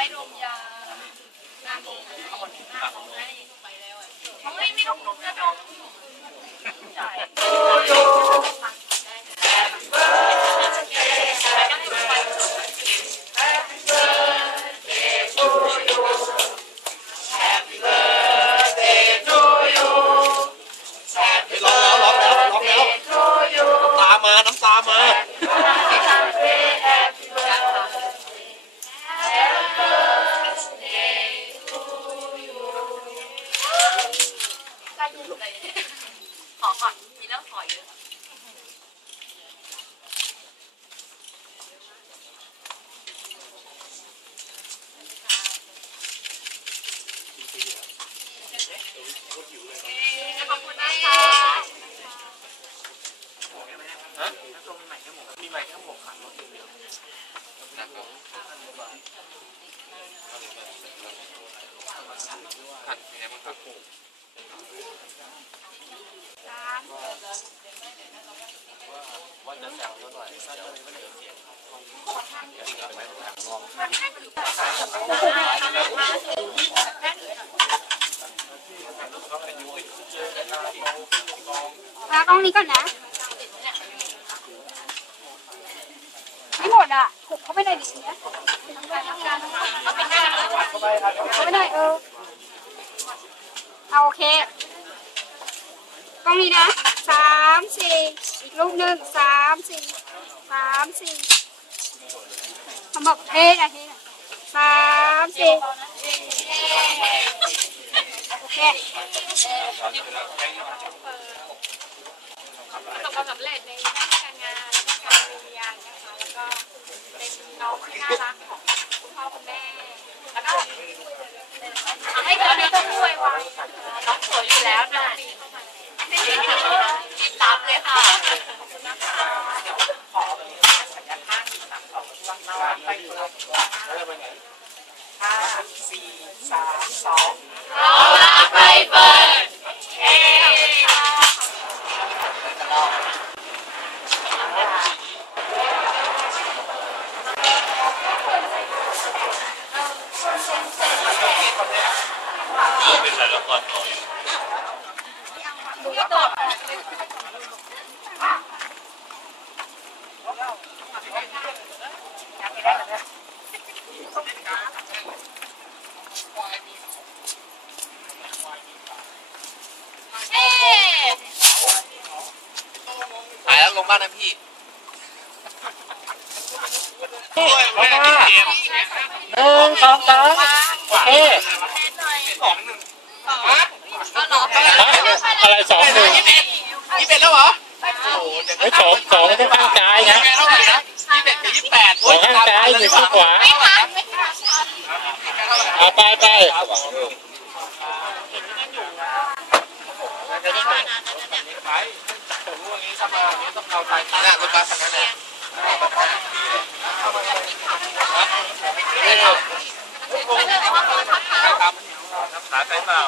ว้ายดมยาน่าดมน่าดมให้ไปแล้วอะเฮ้ยไม่ต้องดมนะดมใช่ อนมีเรื่องขอเยอะขอบคุณนะคะมีใหม่แค่หมวกขันรถเดียวขันแค่มันขัดผูก ว่าจะแซวเท่าไหร่เดี๋ยวมันเหลือเสียงจริงเหรอไม่ทางนอกมากล้องนี้ก่อนนะ ไม่หมดอะหุบเข้าไปในดิเนี้ยเข้าไปได้เออ เอาโอเคกล้องนี้นะสามสี่อีกรูปหนึ่งสามสี่สามสี่ทำแบบเท่นะเท่นะสามสี่โอเคประสบความสำเร็จในด้านการงานและการเรียนนะคะแล้วก็เป็นน้องที่น่ารักของ พ่อคุณแม่ แล้วก็ให้เขาได้ช่วยไว้น้องสวยอยู่แล้วนะรีบรับเลยค่ะขอบคุณนะคะเรารักไปเปิดเอ้ค่ะ เป็นสายละครต่ออยู่เอ๊ะถ่ายแล้วลงบ้านนะพี่ด้วยแม่พี่เกมหนึ่งสองสาม โอเคสองหนึ่งฮะก็รอไปฮะอะไรสองหนึ่งยี่สิบเอ็ดยี่สิบเอ็ดแล้วเหรอโอ้โหเดี๋ยวไม่สองสองไม่ได้ข้างซ้ายนะเท่าไหร่นะยี่สิบเอ็ดกับยี่สิบแปดสองข้างซ้ายอยู่ข้างขวาไม่ทันไม่ทันเอาไปไปไปผมว่างี้ถ้ามาอย่างนี้ต้องเอาใจน่ะรถบัสคันนั้นแหละไม่เอา ครับขาไปเปล่า